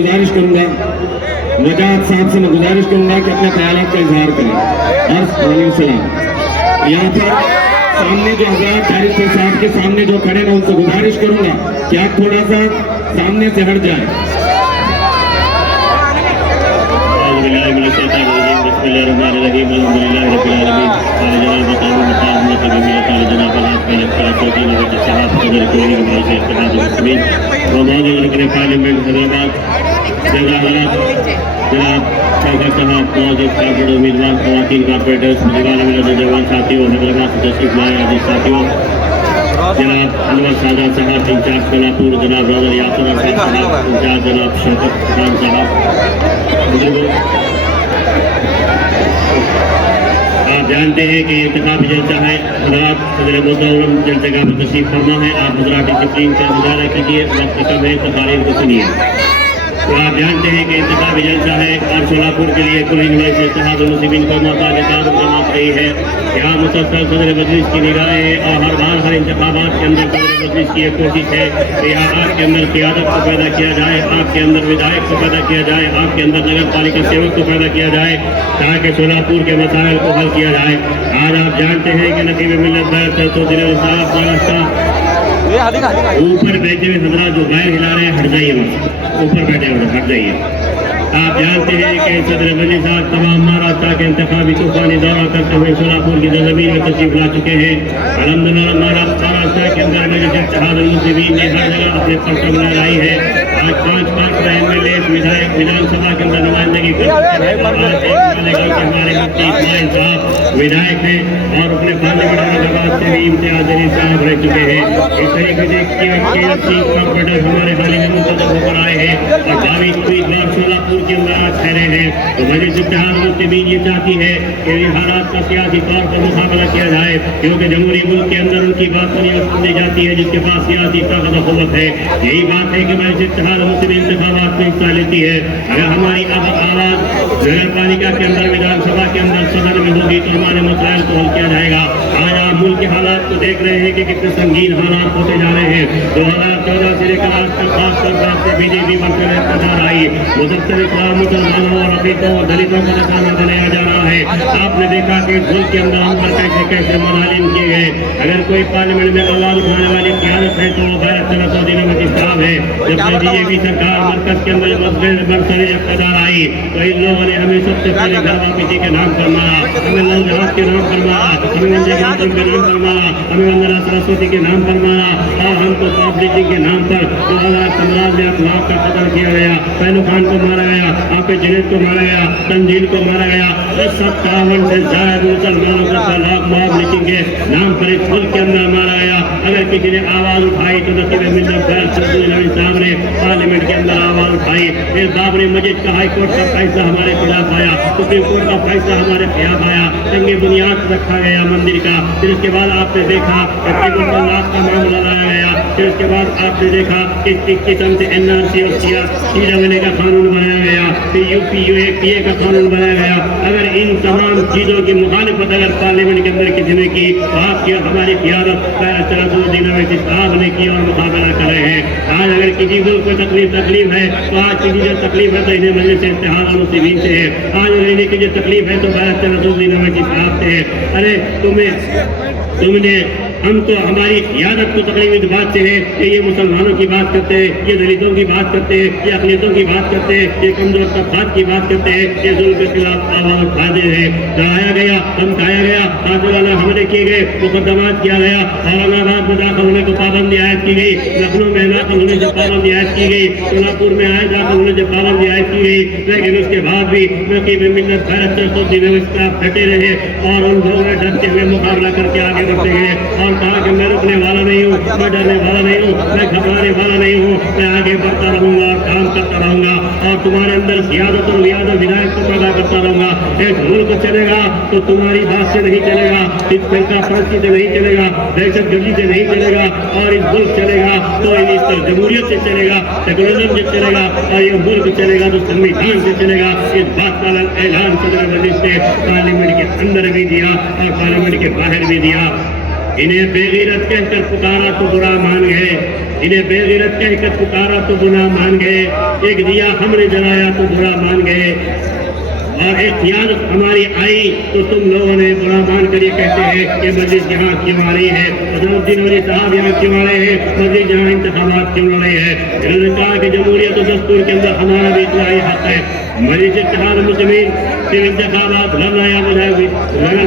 गुजारिश करूंगा नजात साहब से मैं गुजारिश करूंगा कि अपने ख्यालात का इजहार करें। और सलाम यहाँ पर सामने जो हजरात बैरिस्टर साहब के सामने जो खड़े हैं उनसे गुजारिश करूंगा कि आप थोड़ा सा सामने से हट जाए। पार्लियामेंट हैदराबाद उम्मीदवार खवातीन कारपोरेटर्स जवान साथियों हैदराबाद से तशरीफ लाए आदि साथियों जनाब अनवर सादा साहब इंचार्ज कलापुर, जनाब राजा यासर साहब इंचार्ज, जनाब शौकत खान साहब। आप जानते हैं कि इंतखाबी जलसा है हजरात सदर मुद्दम जलसगाह पर तशरीफ फरमा है। आप हजरात डिसिप्लिन का मुजाहरा कीजिए, वक्त कम है, तकारीर को सुनिए। तो आप जानते हैं कि इंतखाबी जलसा है और सोलापुर के लिए कुल इन्वाइस इत्तेहाद मुस्लिमीन को मौका जमात रही है। यहाँ मुसलसल सदर मजलिस की निगाहें और हर बार हर इंतखाबात के अंदर सदर मजलिस की एक कोशिश है कि यहाँ आपके अंदर क़ियादत को पैदा किया जाए, आपके अंदर विधायक को पैदा किया जाए, आपके अंदर नगर पालिका सेवक को पैदा किया जाए ताकि सोलापुर के मसाइल को हल किया जाए। आज आप जानते हैं कि नकीब मिल्लत साहब ऊपर बैठे हुए हजरात जो गाय हिला रहे हैं, हट जाइए, ऊपर बैठे हुए हट जाइए। आप जानते हैं कि सदर मजलिस साहब तमाम महाराष्ट्र के इंतखाबी तूफानी दौरा करते हुए सोलापुर की ज़मीन में तशरीफ ला चुके हैं। अल्हम्दुलिल्लाह महाराष्ट्र के अंदर मजलिस इत्तेहाद मुस्लिमीन ने हर जगह अपने परचम लहराई है। आज 5 MLA विधायक विधानसभा के अंदर नुमाइंदगी करते हैं। हमारे मुफ्ती इस्माइल साहब विधायक हैं और अपने पार्लियामेंट हैदराबाद से भी इम्तियाज अली साहब रह चुके हैं। इस तरीके से चीफ कॉर्पोरेटर हमारे हाल ही में मुंतखब होकर आए हैं और 22 उम्मीदवार सोलापुर के अंदर आज ठहरे हैं। तो मजलिस इत्तेहाद मुस्लिमीन ये चाहती है कि ये हालात का सियासी तौर पर मुकाबला किया जाए, क्योंकि जमहूरी मुल्क के अंदर उनकी बात सुनी जाती है जिसके पास सियासी ताकत और क़ुव्वत है। यही बात है कि मजलिस इत्तेहाद मुस्लिमीन इंतखाबात में हिस्सा लेती है। अगर हमारी अब आवाज़ नगर पालिका के अंदर, विधानसभा के अंदर, सदन में होगी तो हमारे मसाइल को हल किया जाएगा। आज आप मुल्क के हालात को देख रहे हैं कि कितने संगीन हालात होते जा रहे हैं। 2014 से लेकर आज तक खासतौर से बीजेपी बनकर इक़्तिदार आई, मुसलसल इस्लाम मुसलमानों और अक़ीदों और दलितों का निशाना बनाया जा रहा है। आपने देखा कि इस मुल्क के अंदर हम पर कैसे कैसे मज़ालिम किए गए। अगर कोई पार्लियामेंट में आवाज़ उठाने वाली क़यादत है तो वो गैरत सलासौदी नमकी साहब है। जब बीजेपी सरकार मरकज़ के अंदर बरसर इक़्तिदार आई तो इन लोगों ने हमें सबसे पहले घर वापसी के नाम पर मारा, हमें नौजवान के नाम पर मारा, हमें वंदे मातरम के नाम पर मारा, हमें वंदना सरस्वती के नाम पर मारा और हमको पॉपुलिटी के नाम पर 2015 में अखलाक का कत्ल किया गया, पहलू खान को मारा गया, आपे जुनैद को मारा गया, तंजील को मारा गया। 57 से ज़्यादा मुसलमानों को तलाक मुआवजे के नाम पर इस मुल्क के अंदर मारा गया। अगर किसी ने आवाज़ उठाई तो नकीब मिल्लत साहब ने पार्लियामेंट के अंदर आवाज़ उठाई। फिर बाबरी मस्जिद का हाई कोर्ट का फैसला हमारे खिलाफ आया, सुप्रीम कोर्ट का फैसला हमारे खिलाफ आया, तंगे बुनियाद रखा गया मंदिर का। फिर उसके बाद आपने देखा कि लाख का मामला लाया गया। फिर उसके बाद आपने देखा कि किस किस्म से NRC और CWA का कानून बनाया गया, फिर UPA का कानून बनाया गया। अगर इन तमाम चीज़ों की मुखालिफत अगर पार्लियामेंट के अंदर किसी ने की तो आपकी हमारी क़यादत साहब ने की और मुकाबला कर रहे हैं। आज अगर किसी मुल्क को तकलीफ है तो आज किसी जो तकलीफ है तो इन्हें मजलिस इत्तेहाद मुस्लिमीन से है। आज इन्हें की जो तकलीफ है तो साहब से है। अरे तुमने हम तो हमारी क़यादत को तकलीफ इस बात से है कि ये मुसलमानों की बात करते हैं, ये दलितों की बात करते हैं, ये अक़लियतों की बात करते हैं, ये कमज़ोर तबक़ात की बात करते हैं, ये जुल्म के खिलाफ आवाज़ उठाते हैं। डराया गया, धमकाया गया, कातिलाना हमले किए गए, मुक़दमात किया गया, औरंगाबाद में दाखिल होने को पाबंदी आयद की गई, लखनऊ में दाखिल होने से पाबंदी आयद की गई, सोलापुर में दाखिल होने से पाबंदी आयद की गई। लेकिन उसके बाद भी नकीब मिल्लत डटे रहे और उन लोगों ने डरते हुए मुकाबला करके आगे बढ़ते गए और कहा कि मैं रुकने वाला नहीं हूँ, मैं डरने वाला नहीं हूँ, मैं घबराने वाला नहीं हूँ, मैं आगे बढ़ता रहूँगा और काम करता रहूँगा और तुम्हारे अंदर सियादत और रियादत विधायक को पैदा करता रहूँगा। एक मुल्क चलेगा तो तुम्हारी बात से नहीं चलेगा, इस फिरका परस्ती से नहीं चलेगा, दहशतगर्दी से नहीं चलेगा और इस मुल्क चलेगा तो इस जमहूरियत से चलेगा, सेकुलरिज्म से चलेगा और ये मुल्क चलेगा तो संविधान से चलेगा। इस बात का ऐलान सदर मजलिस ने पार्लियामेंट के अंदर भी दिया और पार्लियामेंट के बाहर भी दिया। انہیں بےغیرت کہہ کر پکارا تو برا مان گئے، انہیں بےغیرت کہہ کر پکارا تو گناہ مان گئے، ایک دیا ہم نے جلایا تو برا مان گئے، اور ایک قیادت ہماری آئی تو تم لوگوں نے برا مان کر یہ کہتے ہیں کہ مجلس یہاں کیوں آ رہی ہے، الدین ولی صاحب یہاں کیوں آ رہے ہیں، مجلس یہاں انتخابات کیوں لڑ رہے ہیں۔ انہوں نے کہا کہ جمہوریت و دستور کے اندر ہمارا بھی اتنا ہی حق ہے، مجلس اتحاد المسلمین صرف انتخابات لڑنا یا نگر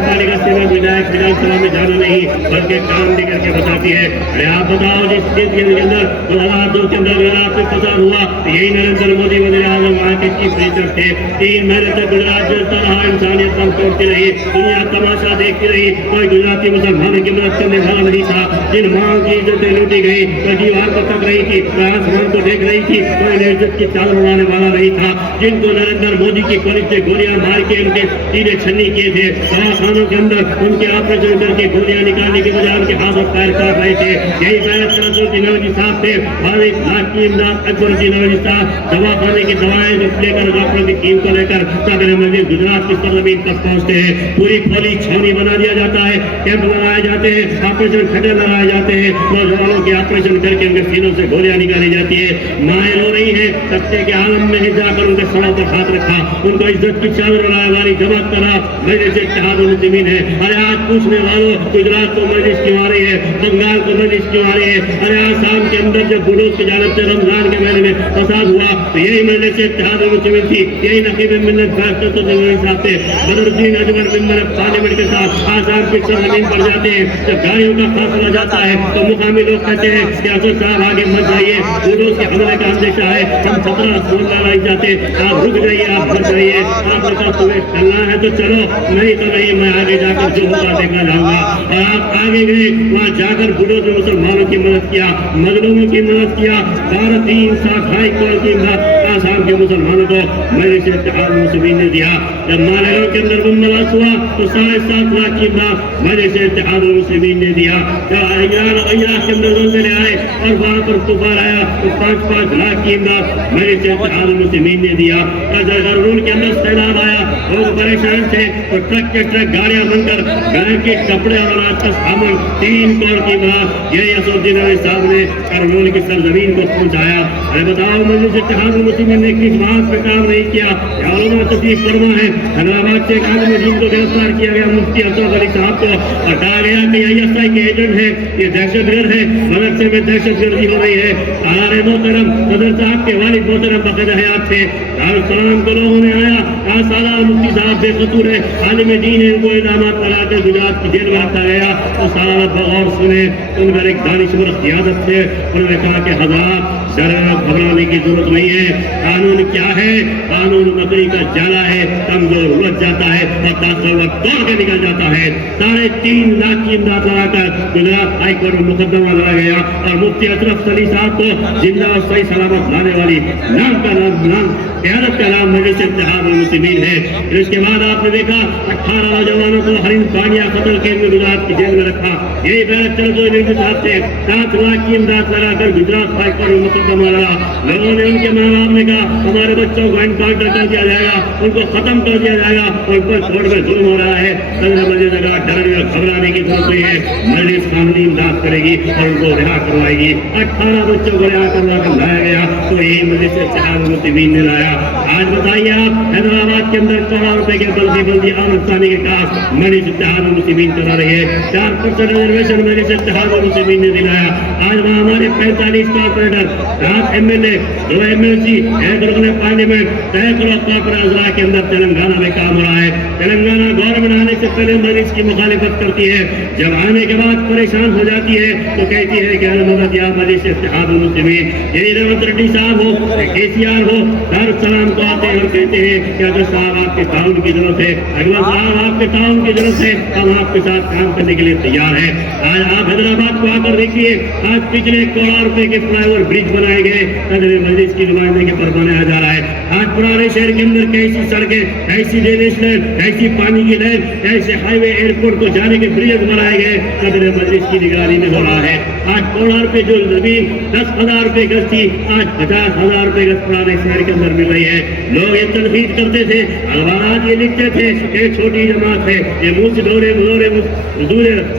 پالیکا سے ودھایک ودھان سبھا میں جانا نہیں بلکہ کام بھی کر کے بتاتی ہے۔ ارے آپ بتاؤ جس چیز کے اندر 2002 کے اندر اگر آپ سے فساد ہوا تو یہی نریندر مودی وزیر اعظم وہاں کے چیف منسٹر تھے، 3 مہینے تک گجرات جلتا رہا، انسانیت پر توڑتی رہی، دنیا تماشا دیکھتی رہی، کوئی گجراتی مسلمانوں کی مدد کرنے والا نہیں تھا، جن ماں کی عزتیں لوٹی گئی کوئی دیوار کو تک رہی تھی، کوئی آسمان کو دیکھ رہی تھی، کوئی عزت کی چادر اڑانے والا نہیں تھا، جن کو نریندر مودی کی پولیس سے گولیاں مار کے ان کے سینے چھنی کیے تھے، دواخانوں کے اندر ان کے آپریشن کر کے گولیاں نکالنے کے بجائے ان کے ہاتھ اور پیر کاٹ رہے تھے، یہی بیعت الدین نوجی صاحب تھے، 22 لاکھ کی امداد اکبر الدین نوجی صاحب، دواخانے کی دوائیں لے کر ڈاکٹروں کی ٹیم کو لے کر صدر مجلس گجرات کی سرزمین تک پہنچتے ہیں، پوری کھولی چھاونی بنا دیا جاتا ہے، کیمپ لگائے جاتے ہیں، آپریشن کھڈے لگائے جاتے ہیں، نوجوانوں کے آپریشن کر کے ان کے سینوں سے گولیاں نکالی جاتی ہے، مائیں رو رہی ہیں، سکتے کے عالم میں جا کر ان کے سروں پر ہاتھ رکھا، ان کو عزت کی چادر اڑائے والی جماعت کرا، مجلس اتحاد المسلمین ہے۔ ارے آج پوچھنے والوں گجرات کو مجلس کیوں آ رہی ہے، بنگال کو مجلس کیوں آ رہی ہے، ارے آسام کے اندر جب بلوچ کی جانب سے رمضان کے مہینے میں فساد ہوا تو یہی مجلس اتحاد المسلمین تھی، یہی نقیب ملت فیصلۃ الدین صاحب تھے، بدر الدین اجمل ممبر پارلیمنٹ کے ساتھ آسام کی سرزمین پر جاتے ہیں، جب گاڑیوں کا فاصلہ جاتا ہے تو مقامی لوگ کہتے ہیں کہ اسد صاحب آگے مت جائیے، بلوچ کے حملے کا اندیشہ ہے، ہم 17 سولہ لائی جاتے، آپ رک جائیے، آپ بچ جائیے، آپ نے کہا تمہیں چلنا ہے تو چلو، نہیں تو نہیں، میں آگے جا کر جو ہوگا دیکھنا جاؤں گا، اور آپ آگے گئے، وہاں جا کر بلوچ مسلمانوں کی مدد کیا، مظلوموں کی مدد کیا، 12.3 کروڑ کی امداد آسام کے مسلمانوں کو مجلس اتحاد المسلمین نے دیا۔ جب مالیگاؤں کے اندر بمباس ہوا تو 7.5 لاکھ کی امداد مجلس اتحاد المسلمین نے دیا۔ جب ایران اور عراق کے اندر زلزلے آئے اور وہاں پر طوفان آیا تو 5 لاکھ کی امداد مجلس اتحاد المسلمین نے دیا۔ اور جب غرنول کے اندر سیلاب آیا، لوگ پریشان تھے تو ٹرک کے ٹرک گاڑیاں بن کر گائے کے کپڑے اور اناج کا سامان 3 کروڑ کی امداد یہی اسد الدین نوجی صاحب نے غرنول کی سرزمین کو پہنچایا۔ ارے بتاؤ مجلس اتحاد المسلمین نے کس بات پہ کام نہیں کیا؟ علماء تشریف فرما ہے، حیدرآباد سے ایک عالم دین کو گرفتار کیا گیا، مفتی اشرف علی صاحب کو، اور کہا گیا کہ ISI کے ایجنٹ ہے، یہ دہشت گرد ہے، مدرسے میں دہشت گردی ہو رہی ہے۔ ہمارے محترم صدر صاحب کے والد محترم باقاعدہ حیات تھے، دارالسلام کو لوگوں نے آیا، سالہ مفتی صاحب بے قصور ہے، عالم دین ہے، ان کو الزامات لگا کر گجرات کی جیل میں رکھا گیا۔ تو سارا بغور سنے، ان پر ایک دانشور قیادت تھے، انہوں نے کہا کہ حضرات گھبرانے کی ضرورت نہیں ہے، قانون کیا ہے؟ قانون مکڑی کا جالا ہے، کمزور الجھ جاتا ہے اور طاقتور توڑ کے نکل جاتا ہے۔ 3.5 لاکھ کی امداد لگا کر گجرات ہائی کورٹ میں مقدمہ لڑا گیا اور مفتی اشرف علی صاحب کو زندہ اور صحیح سلامت لانے والی نام قیادت کا نام مجلس اتحاد المسلمین ہے۔ پھر اس کے بعد آپ نے دیکھا 18 نوجوانوں کو ہرن پانڈیا قتل کے گجرات کی جیل میں رکھا، یہی بیعت الدین صاحب سے 7 لاکھ کی امداد لگا کر گجرات ہائی کورٹ میں مقدمہ لڑا۔ لوگوں نے ان کے ماں باپ نے کہا ہمارے بچوں کو انکاؤنٹر کر دیا جائے گا، ان کو ختم کر دیا جائے گا، اور پر کورٹ میں ظلم ہو رہا ہے۔ صدر مجلس نے کہا ڈرنے اور گھبرانے کی ضرورت نہیں ہے، مجلس قانونی امداد کرے گی اور ان کو رہا کروائے گی۔ 18 بچوں کو رہا کروا کر لایا گیا تو یہی مجلس اتحاد المسلمین نے لایا۔ آج بتائیے آپ حیدرآباد کے اندر 14 روپے کے بلدی آمدستانی کے کاس مجلس اتحاد المسلمین کرا رہی ہے، 4% ریزرویشن مجلس اتحاد المسلمین نے دلایا۔ آج وہاں ہمارے 45 کارپوریٹر، 7 MLA، 2 MLC، 1 رکن پارلیمنٹ، 1 کروڑ کارپوریٹ اضلاع کے اندر تلنگانہ میں کام ہو رہا ہے۔ تلنگانہ گورنمنٹ آنے سے پہلے مجلس کی مخالفت کرتی ہے، جب آنے کے بعد پریشان ہو جاتی ہے تو کہتی ہے کہ مدد یا مجلس اتحاد المسلمین، یہی ریونت ریڈی صاحب ہو، KCR ہو، دارالسلام کو آتے ہیں اور کہتے ہیں کہ اگر صاحب آپ کے تعاون کی ضرورت ہے، اگر صاحب آپ کے تعاون کی ضرورت ہے، ہم آپ کے ساتھ کام کرنے کے لیے تیار ہیں۔ آج آپ حیدرآباد کو آ کر دیکھیے، آج پچھلے 1 کروڑ روپے کے فلائی اوور برج بنائے گئے، صدر مجلس کی نمائندگی پر بنایا جا رہا ہے۔ آج پرانے شہر کے اندر کیسی سڑکیں، کیسی ڈینیش لائن، کیسی پانی کی لائن، کیسے ہائی وے ایئرپورٹ کو جانے کے برجز بنائے گئے، صدر مجلس کی نگرانی میں ہو رہا ہے۔ आज पौड़ा रुपए जो जमीन 10,000 रुपए गज थी आज 50,000 रुपए गज पुराने शहर के अंदर मिल रही है। लोग ये तनकीद करते थे, अखबारात ये लिखते थे एक छोटी जमात है, ये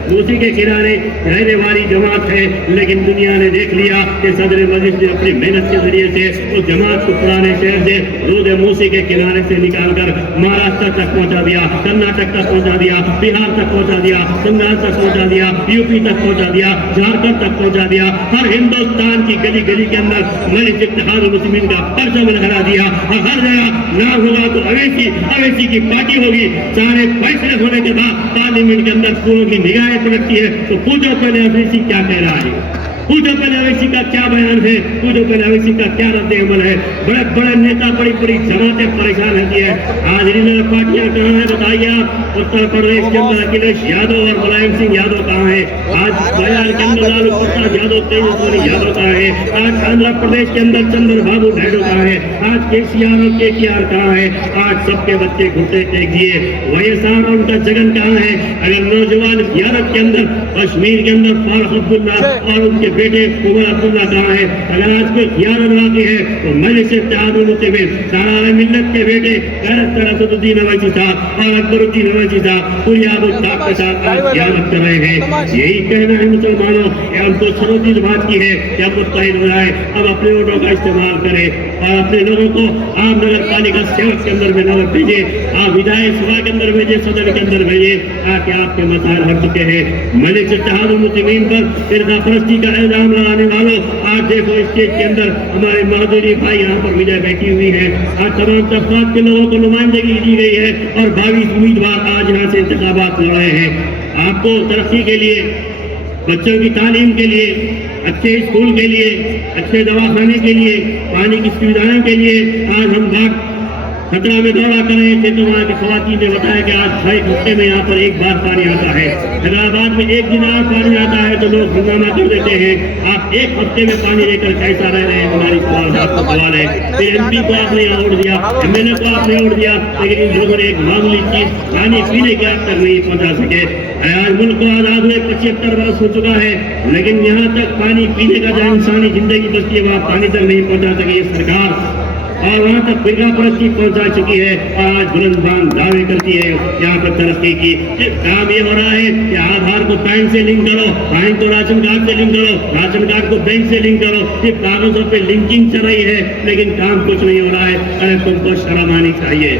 मूसी के किनारे रहने वाली जमात है, लेकिन दुनिया ने देख लिया कि सदर मजलिस ने अपनी मेहनत के जरिए से उस जमात को पुराने शहर से रूद मूसी के किनारे से निकालकर महाराष्ट्र तक पहुंचा दिया, कर्नाटक तक पहुंचा दिया, बिहार तक पहुंचा दिया, बंगाल तक पहुंचा दिया, यूपी तक पहुंचा दिया, झारखंड तक पहुंचा दिया। हर हिंदुस्तान की गली गली के अंदर मजलिस इत्तेहाद मुस्लिमीन का परचम लहरा दिया और हर जगह ना होगा तो अवैसी की पार्टी होगी। सारे फैसले होने के बाद पार्लियामेंट के अंदर पूरों की निगाहें पड़ती है तो पूछो पहले अवैसी क्या कह रहा है, पूछो पहले अवैसी का क्या बयान है, पूछो पहले अवैसी का क्या रद्द अमल है। बड़े बड़े नेता बड़ी बड़ी जमातें परेशान रहती है। आज रीजनल पार्टियां कहाँ है बताइए आप। उत्तर प्रदेश के अंदर अखिलेश यादव और मुलायम सिंह यादव कहाँ है? आज बिहार के अंदर लालू प्रसाद यादव, तेजस्वी यादव कहाँ है? आज आंध्र प्रदेश के अंदर चंद्रबाबू नायडू कहाँ है? आज केसीआर और केटीआर कहाँ है? आज सबके बच्चे घुटने टेक दिए। वाईएसआर और उनका जगन कहाँ है? अगर नौजवान जियारत के अंदर कश्मीर के अंदर फारूक अब्दुल्ला और उनके बेटे उमर अब्दुल्ला कहाँ है? अगर आज कोई खियानत वाक़ई है तो मजलिस इत्तेहाद मुस्लिमीन सारा मिल्लत के बेटे असदुद्दीन अवैसी साहब और अकबरुद्दीन अवैसी साहब बुनियाद साहब के साथ आज खियानत कर रहे हैं। यही कहना है मुसलमानों कि हमको सरोती बात की है कि हम मुत्तहिद हो जाए, अब अपने वोटों का इस्तेमाल करें और अपने लोगों को आप नगर पालिका सेवक के अंदर में नजर भेजे, आप विधायक सभा के अंदर भेजे, सदन के अंदर भेजे, ताकि आपके मसाइल हट चुके हैं। मजलिस इत्तेहाद मुस्लिमीन पर फिरका परस्ती का इल्जाम लगाने वालों, आज देखो स्टेज के अंदर हमारे माधुरी भाई यहाँ पर विजय बैठी हुई है। आज तमाम तबकात के लोगों को नुमाइंदगी दी गई है और 22 उम्मीदवार आज यहाँ से इंतखाबात लड़ रहे हैं। आपको तरक्की के लिए, बच्चों की तालीम के लिए, अच्छे स्कूल के लिए, अच्छे दवाखाने के लिए, पानी की सुविधाओं के लिए आज हम बात खतरा में दौड़ा कर रहे थे तो वहाँ की खवातीन ने बताया कि आज 6 हफ्ते में यहाँ पर एक बार पानी आता है। हैदराबाद में एक दिन आज पानी आता है तो लोग हंगामा कर देते हैं। आप एक हफ्ते में पानी लेकर कैसा रह रहे हैं? हमारी सवाल है। फिर MP को आपने ओढ़ दिया, MLA को आपने ओढ़ दिया, लेकिन इन लोगों ने एक मामूली चीज पानी पीने के आप तक नहीं पहुँचा सके। आज मुल्क को आजाद हुए 75 वर्ष हो चुका है, लेकिन यहाँ तक पानी पीने का जो इंसानी जिंदगी बचती है वहाँ पानी तक नहीं पहुँचा सकी ये सरकार, और वहाँ तक फिरका परस्ती पहुँचा चुकी है और आज बुलंदबान दावे करती है यहाँ पर तरक्की की। काम ये हो रहा है कि आधार को पैन से लिंक करो, पैन को राशन कार्ड से लिंक करो, राशन कार्ड को बैंक से लिंक करो, सिर्फ कागजों पे लिंकिंग चल रही है लेकिन काम कुछ नहीं हो रहा है। अरे तुमको शर्म आनी चाहिए,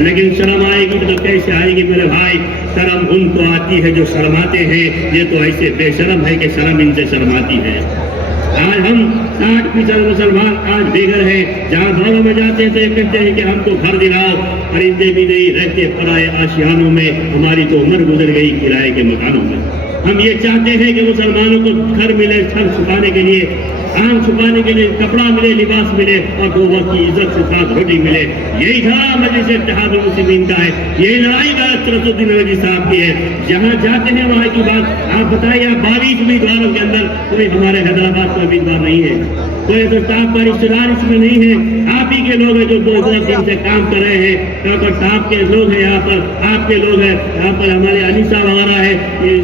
लेकिन शर्म आएगी तो कैसे आएगी मेरे भाई? शर्म उनको आती है जो शर्माते हैं, ये तो ऐसे बेशर्म है कि शर्म इनसे शर्माती है। आज हम 60% मुसलमान आज बेघर हैं। जहाँ घरों में जाते हैं तो ये कहते हैं कि हमको घर दिलाओ, परिंदे भी नहीं रहते पराए आशियानों में, हमारी तो उम्र गुजर गई किराए के मकानों में। हम ये चाहते हैं कि मुसलमानों को घर मिले, सर छुपाने के लिए, आम छुपाने के लिए कपड़ा मिले, लिबास मिले और दो वक्त की इज्जत के साथ रोटी मिले। यही था मजलिस इत्तेहाद मुस्लिमीन का है, यही लड़ाई का असदुद्दीन अवैसी साहब की है। जहाँ जाते हैं वहाँ की बात आप बताइए। 22 उम्मीदवारों के अंदर कोई हमारे हैदराबाद का उम्मीदवार नहीं है, कोई तो साहब का रिश्तेदार इसमें नहीं है। आप ही के लोग हैं जो 2 दिन से काम कर रहे हैं। डॉक्टर साहब के लोग हैं यहाँ पर, आपके लोग हैं यहाँ पर, हमारे अनीसा वगैरह है,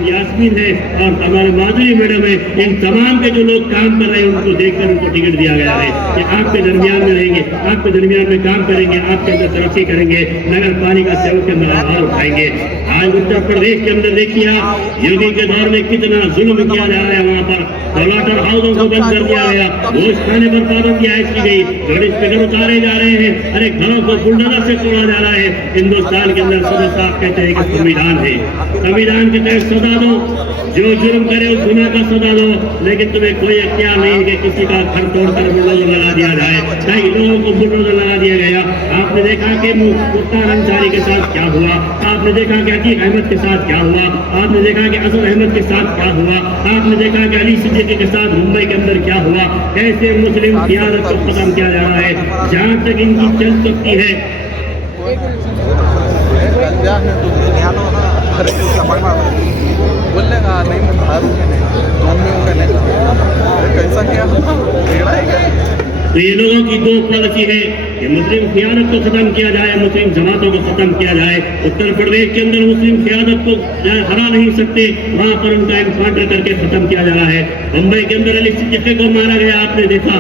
यास्मीन है और हमारे माधुरी मैडम है। इन तमाम के जो लोग काम कर रहे हैं उनको देखकर उनको टिकट दिया गया है कि आपके दरमियान में रहेंगे, आपके दरमियान में काम करेंगे, आपके अंदर तरक्की करेंगे, नगर पालिका सेवक के अंदर आभार उठाएंगे। आज उत्तर प्रदेश के अंदर देखिए आप, योगी के दौर में कितना जुल्म किया जा रहा है। वहाँ पर स्लॉटर हाउसों को बंद कर दिया गया, गोश्त खाने पर पाबंदी आयद की गई, गाड़ी स्पीकर उतारे जा रहे हैं, अरे घरों को बुलडोजर से तोड़ा जा रहा है। हिंदुस्तान के अंदर सदर साहब कहते हैं कि संविधान है, संविधान के तहत सजा दो, जो जुर्म करे उस गुनाह का सजा दो, लेकिन तुम्हें कोई इख्तियार नहीं कि किसी का घर तोड़कर बुलडोजर लगा दिया जाए। कई लोगों को बुलडोजर लगा दिया गया। आपने देखा कि मुख्तार अंसारी के साथ क्या हुआ, आपने देखा कि अतीक अहमद के साथ क्या हुआ, आपने देखा कि असद अहमद के साथ क्या हुआ, आपने देखा कि अली सिद्दीकी के साथ मुंबई के अंदर क्या हुआ। कैसे मुस्लिम क़ियादत को खत्म किया जा रहा है। जहाँ तक इनकी चल सकती है बोलेगा नहीं, मैं कैसा क्या तो ये लोगों की दो पॉलिसी है कि मुस्लिम खियानत को खत्म किया जाए, मुस्लिम जमातों को खत्म किया जाए। उत्तर प्रदेश के अंदर मुस्लिम खियानत को हरा नहीं सकते, वहां पर उनका एनकाउंटर करके खत्म किया जा रहा है। मुंबई के अंदर अली सिद्दीकी को मारा गया, आपने देखा।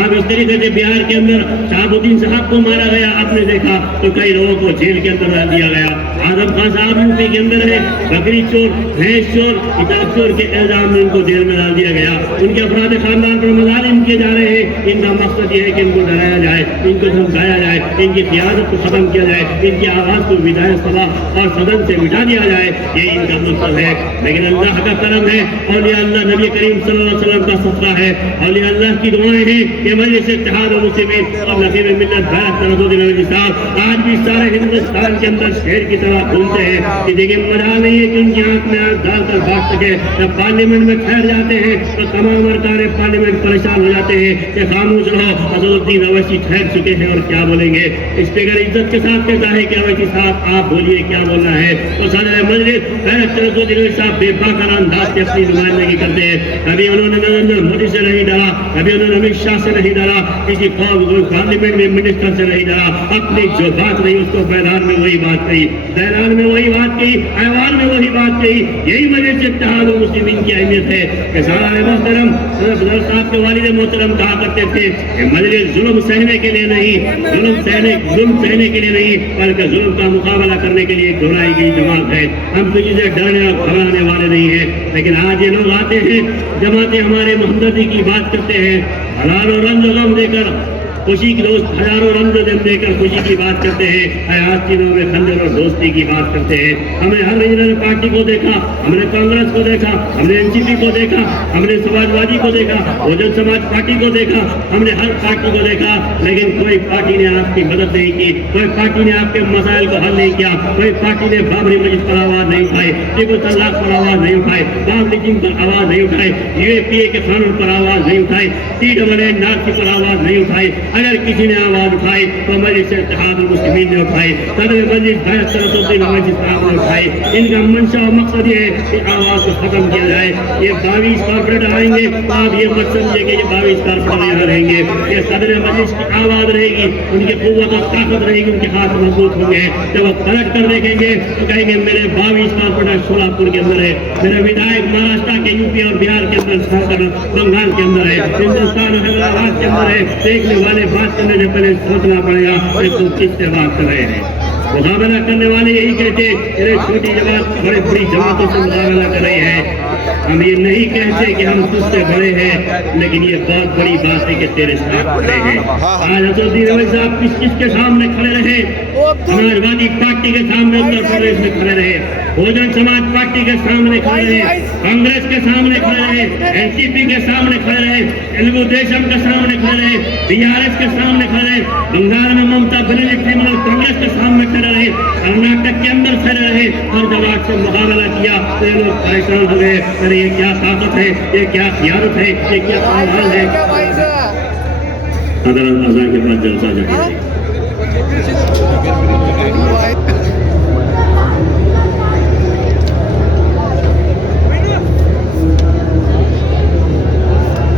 आप इस तरीके से बिहार के अंदर शहाबुद्दीन साहब को मारा गया, आपने देखा। तो कई लोगों को जेल के अंदर डाल दिया गया। आजम खान साहब यूपी के अंदर है, बकरी चोर, भैंस चोर, किताब चोर के इल्जाम में उनको जेल में डाल दिया गया। उनके अफराद खानदान पर मजालिम किए जा रहे हैं। इनका मकसद ये है कि इनको डराया जाए, इनको धमकाया जाए, इनकी क़ियादत को खत्म किया जाए, इनकी आवाज़ को विधायक सभा और सदन से मिटा दिया जाए, ये इनका मकसद है। लेकिन अल्लाह का करम है, औलिया अल्लाह नबी करीम सल्लल्लाहु अलैहि वसल्लम का सदका है, औलिया अल्लाह की दुआएं हैं कि मजलिस इत्तेहाद व मुस्लिमीन और नसीब मिल्लत भारत तनज़ुद्दीन अली साहब आज भी सारे हिंदुस्तान के अंदर शेर की तरह घूमते हैं कि देखिए मजा नहीं है कि उनकी आंख में आंख डालकर भाग सके। जब पार्लियामेंट में ठहर जाते हैं तो तमाम अरकान पार्लियामेंट परेशान हो जाते हैं कि खामोश रहो, असदुद्दीन अवैसी ठहर चुके हैं और क्या बोलेंगे। स्पीकर इज्जत के साथ कहता है कि अवैसी साहब आप बोलिए क्या बोलना है। तो सदर मजलिस भारत तनज़ुद्दीन अली साहब बेबाकाना अंदाज से अपनी नुमाइंदगी करते हैं। कभी उन्होंने नरेंद्र मोदी से नहीं डरा, कभी उन्होंने अमित शाह से नहीं डरा, किसी पार्लियामेंट में मिनिस्टर से नहीं डरा। अपनी जो बात रही उसको मैदान में वही बात कही, मैदान में वही बात कही, ऐवान में वही बात कही। यही मजलिस इत्तेहाद व मुस्लिमीन की अहमियत है कि सारे मोहतरम सदर साहब के वालिद मोहतरम कहा करते थे कि मजलिस जुल्म सहने के लिए नहीं, जुल्म सहने के लिए नहीं, बल्कि जुल्म का मुकाबला करने के लिए घुराई गई जमात है। हम किसी से डरने और घबराने वाले नहीं है। लेकिन आज ये लोग आते हैं, जमातें हमारे हमदर्दी की बात करते हैं, हजारों रंज गम देकर खुशी की दोस्त, हजारों रंज देकर खुशी की बात करते हैं, हयात दिनों में खंजर और दोस्ती की बात करते हैं। हमने हर रीजनल पार्टी को देखा, हमने कांग्रेस को देखा, हमने एनसीपी को देखा, हमने समाजवादी को देखा, बहुजन समाज पार्टी को देखा, हमने हर पार्टी को देखा, लेकिन कोई पार्टी ने आपकी मदद नहीं की, कोई पार्टी ने आपके मसाइल को हल नहीं किया, कोई पार्टी ने बाबरी मस्जिद पर आवाज नहीं उठाई, ट्रिपल तलाक पर आवाज नहीं उठाई, बाल लीचिंग पर आवाज नहीं उठाई, यूएपीए के कानून पर आवाज नहीं उठाई, CAA नार्सी पर आवाज नहीं उठाई। अगर किसी ने आवाज उठाई तो मजलिस इत्तेहाद व मुस्लिमीन ने उठाई, सदर मजलिस भारत तनज़ुद्दीन अवैसी साहब ने उठाई। इनका मंशा और मकसद ये है कि आवाज को खत्म किया जाए। ये 22 कॉर्पोरेटर आएंगे तो आप ये मत समझे कि ये 22 कॉर्पोरेटर यहाँ रहेंगे। ये सदर मजलिस की आवाज रहेगी, उनकी कुव्वत और ताकत रहेगी, उनके हाथ मजबूत होंगे। जब वो पलट कर देखेंगे तो कहेंगे मेरे 22 कॉर्पोरेटर सोलापुर के अंदर है, मेरे विधायक महाराष्ट्र के, यूपी और बिहार के अंदर, बंगाल के अंदर है, हिंदुस्तान और हैदराबाद के अंदर है। देखने वाले बात करने से पहले सोचना पड़ेगा कि तुम किससे बात कर रहे हैं। मुकाबला करने वाले यही कहते हैं छोटी जमात बड़ी बड़ी जमातों से मुकाबला कर रही है। हम ये नहीं कहते कि हम तुझसे बड़े हैं, लेकिन ये बहुत बड़ी बात है कि तेरे साथ खड़े हैं। आज असदुद्दीन अवैसी साहब किसके सामने खड़े रहे? समाजवादी पार्टी के सामने उत्तर प्रदेश में खड़े रहे, बहुजन समाज पार्टी के सामने खड़े रहे, कांग्रेस के सामने खड़े रहे, एनसीपी के सामने खड़े रहे, तेलुगु देशम के सामने खड़े रहे, BRS के सामने खड़े रहे, बंगाल में ममता बनर्जी तृणमूल कांग्रेस के सामने खड़े रहे, कर्नाटक के अंदर खड़े रहे और जब आज से मुकाबला किया तो ये लोग परेशान हो गए। अरे ये क्या ताकत है, ये क्या खियानत है, ये क्या आह्वान है। अगर अज़ान के बाद जलसा जाए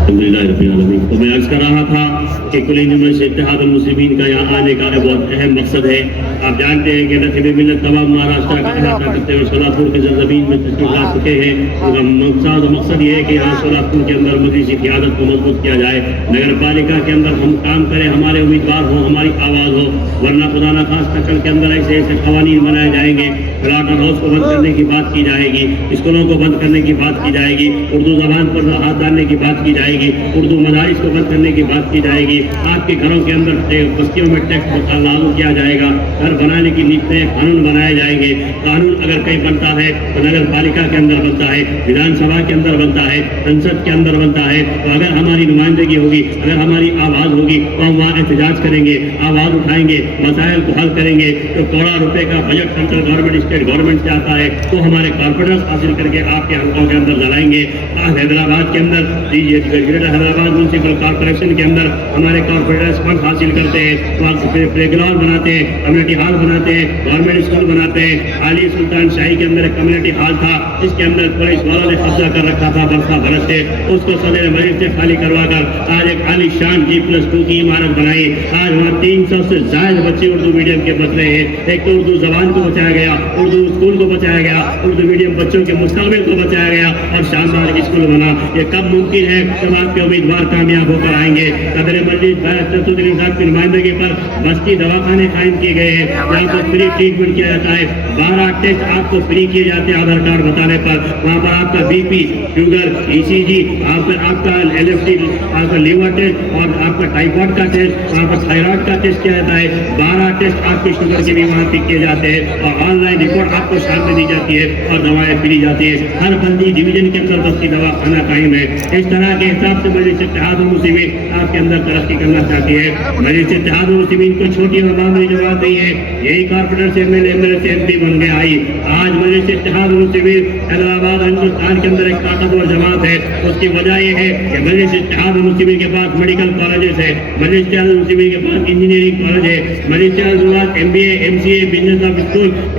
तो मैं अर्ज कर रहा था कि कुली मजलिस इत्तेहाद मुस्लिमीन का यहाँ आने का बहुत अहम मकसद है। आप जानते हैं कि नसीब मिल्लत तमाम महाराष्ट्र का इलाका करते हुए सोलापुर के ज़मीन में तशरीफ ला चुके हैं। उनका मकसद ये है कि यहाँ सोलापुर के अंदर मजलिस क़ियादत को मजबूत किया जाए, नगर पालिका के अंदर हम काम करें, हमारे उम्मीदवार हो, हमारी आवाज़ हो, वरना खुदा न खास्ता कल के अंदर ऐसे ऐसे कवानीन बनाए जाएंगे, स्लॉटर हाउस को बंद करने की बात की जाएगी, स्कूलों को बंद करने की बात की जाएगी, उर्दू जबान पर हाथ डालने की बात की जाएगी, उर्दू मदारिस को बंद करने की बात की जाएगी, आपके घरों के अंदर बस्तियों में टैक्स लागू किया जाएगा, घर बनाने की नीतियाँ कानून बनाए जाएंगे। कानून अगर कहीं बनता है तो नगर पालिका के अंदर बनता है, विधानसभा के अंदर बनता है, संसद के अंदर बनता है। तो अगर हमारी नुमाइंदगी होगी, अगर हमारी आवाज़ होगी तो हम वहाँ एहतजाज करेंगे, आवाज़ उठाएंगे, मसाइल को हल करेंगे। तो करोड़ों रुपए का budget central government state government से आता है तो हमारे कॉर्पोरेटर्स हासिल करके आपके हल्कों के अंदर जलाएंगे। आज हैदराबाद के अंदर ग्रेटर हैदराबाद म्यूनसिपल कॉर्पोरेशन के अंदर हमारे हमारे कॉर्पोरेटर्स फंड हासिल करते हैं, प्ले ग्राउंड बनाते हैं, कम्युनिटी हॉल बनाते हैं, गवर्नमेंट स्कूल बनाते हैं। आली सुल्तान शाही के अंदर एक कम्युनिटी हॉल था, इसके अंदर पुलिस वालों ने कब्जा कर रखा था बरसा भरत से, उसको सदर मस्जिद से खाली करवा कर आज एक आलीशान G+2 की इमारत बनाई। आज वहाँ 300 से ज्यादा बच्चे उर्दू मीडियम के बच रहे हैं। एक तो उर्दू जबान को बचाया गया, उर्दू स्कूल को बचाया गया, उर्दू मीडियम बच्चों के मुस्तकबिल को बचाया गया और शानदार स्कूल बना। ये कब मुमकिन है जब आपके उम्मीदवार कामयाब होकर आएंगे। सदर मस्जिद शमसुद्दीन साहब की नुमाइंदगी पर बस्ती दवाखाने कायम किए गए हैं, जहाँ पर फ्री ट्रीटमेंट किया जाता है। 12 टेस्ट आपको फ्री किए जाते हैं आधार कार्ड बताने पर। वहाँ पर आपका BP, शुगर, ECG, आपका LFT, आपका लीवर टेस्ट और आपका टाइफाइड का टेस्ट, वहाँ पर थायराइड का टेस्ट किया जाता है। 12 टेस्ट आपके शुगर के भी वहाँ पे किए जाते हैं और ऑनलाइन रिपोर्ट आपको साथ में दी जाती है और दवाएं फ्री जाती है। हर बंदी डिवीजन के अंदर बस्ती दवाखाना कायम है। इस तरह के हिसाब से मजलिस इत्तेहादुल मुस्लिमीन आपके अंदर तरक्की करना चाहती है। मजलिस इत्तेहादुल मुस्लिमीन को छोटी और मामूली जमात नहीं है, यही कॉर्पोरेटर से MLA से MP बन के आई। आज मजलिस इत्तेहादुल मुस्लिमीन हैदराबाद हिंदुस्तान के अंदर एक ताकतवर जमात है। उसकी वजह यह है कि मजलिस इत्तेहादुल मुस्लिमीन के पास मेडिकल कॉलेजेस है, मजलिस इत्तेहादुल मुस्लिमीन के पास इंजीनियरिंग कॉलेज है, मजलिस इत्तेहादुल के पास MBA, MCA, business of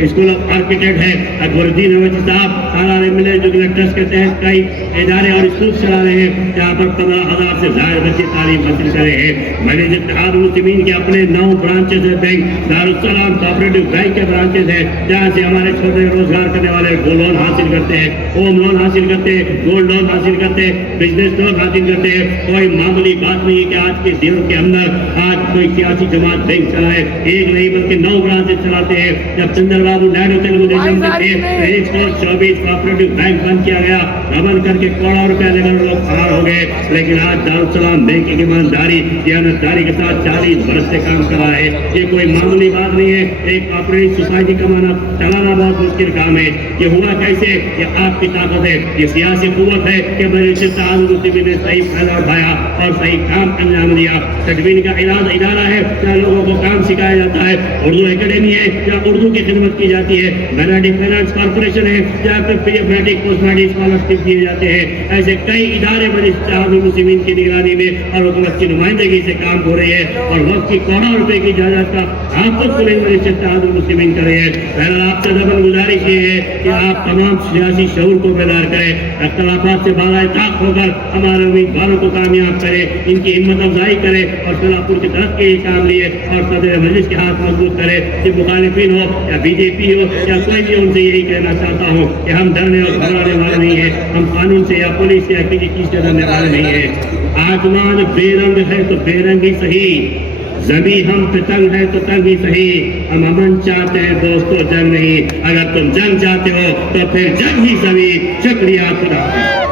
school of architect है। अकबरुद्दीन अवैसी साहब सालाना MLA जो ट्रस्ट के तहत कई इदारे और स्कूल चला रहे हैं, जहाँ पर 15,000 से ज्यादा बच्चे तालीम हासिल कर रहे हैं। मजलिस इत्तेहादुल मुस्लिमीन के अपने 9 ब्रांचेस है। बैंक दारुस्सलाम कोऑपरेटिव बैंक के ब्रांचेस है, जहाँ से हमारे छोटे रोजगार करने वाले गोल्ड लोन हासिल करते हैं, होम लोन हासिल करते हैं, गोल्ड लोन हासिल करते हैं, बिजनेस लोन हासिल करते हैं। कोई मामूली बात नहीं है कि आज के दिनों के अंदर आज कोई सियासी जमात बैंक चलाए, एक नहीं बल्कि 9 ब्रांचेस चलाते हैं। जब चंद्रबाबू नायडू तेलुगु देशम में थे 124 कोऑपरेटिव बैंक बंद किया गया, गबन करके करोड़ों रुपए लेकर लोग फरार हो गए। लेकिन आज दारुस्सलाम बैंक की ईमानदारी दियानतदारी के साथ 40 बरस से काम कर रहा है। ये कोई मामूली बात नहीं है। एक ऑपरेटिव सोसाइटी चलाना बहुत मुश्किल काम है। ये हुआ कैसे? ये आपकी ताकत है, ये सियासी कुव्वत है कि मजलिस इत्तेहादुल मुस्लिमीन ने सही फायदा उठाया और सही काम अंजाम दिया। तदवीन का इदारा है जहाँ लोगों को काम सिखाया जाता है, उर्दू एकेडमी है जहाँ उर्दू की खिदमत की जाती है, माइनॉरिटी फाइनेंस कॉर्पोरेशन है जहाँ पे pre matric post matric scholarship दिए जाते हैं। ऐसे कई इदारे मजलिस इत्तेहादुल मुस्लिमीन की निगरानी में और हुकूमत की नुमाइंदगी से काम हो रही है और वक्त की करोड़ों रुपए की जायदाद का आपको मजलिस इत्तेहादुल मुस्लिमीन कर रही है। पहला आपसे दबन गुजारिश ये है कि आप तमाम सियासी शऊर को बेदार करें, अख्तलाफात से बालाइताक होकर हमारे उम्मीदवारों को कामयाब करें, इनकी हिम्मत अफजाई करें और सलाहपुर की तरफ के काम लिए और सदर मजलिस के हाथ मजबूत करें। कि मुखालिफिन हो या BJP हो या कोई भी, उनसे यही कहना चाहता हूँ कि हम डरने और घबराने वाले नहीं है, हम कानून से या पुलिस से या किसी चीज से डरने वाले नहीं है। आसमान बेरंग है तो बेरंग ही सही, जमी हम पे तंग है तो तंग ही सही, हम अमन चाहते हैं दोस्तों, जंग नहीं। अगर तुम जंग चाहते हो तो फिर जंग ही सही। शुक्रिया खुदा।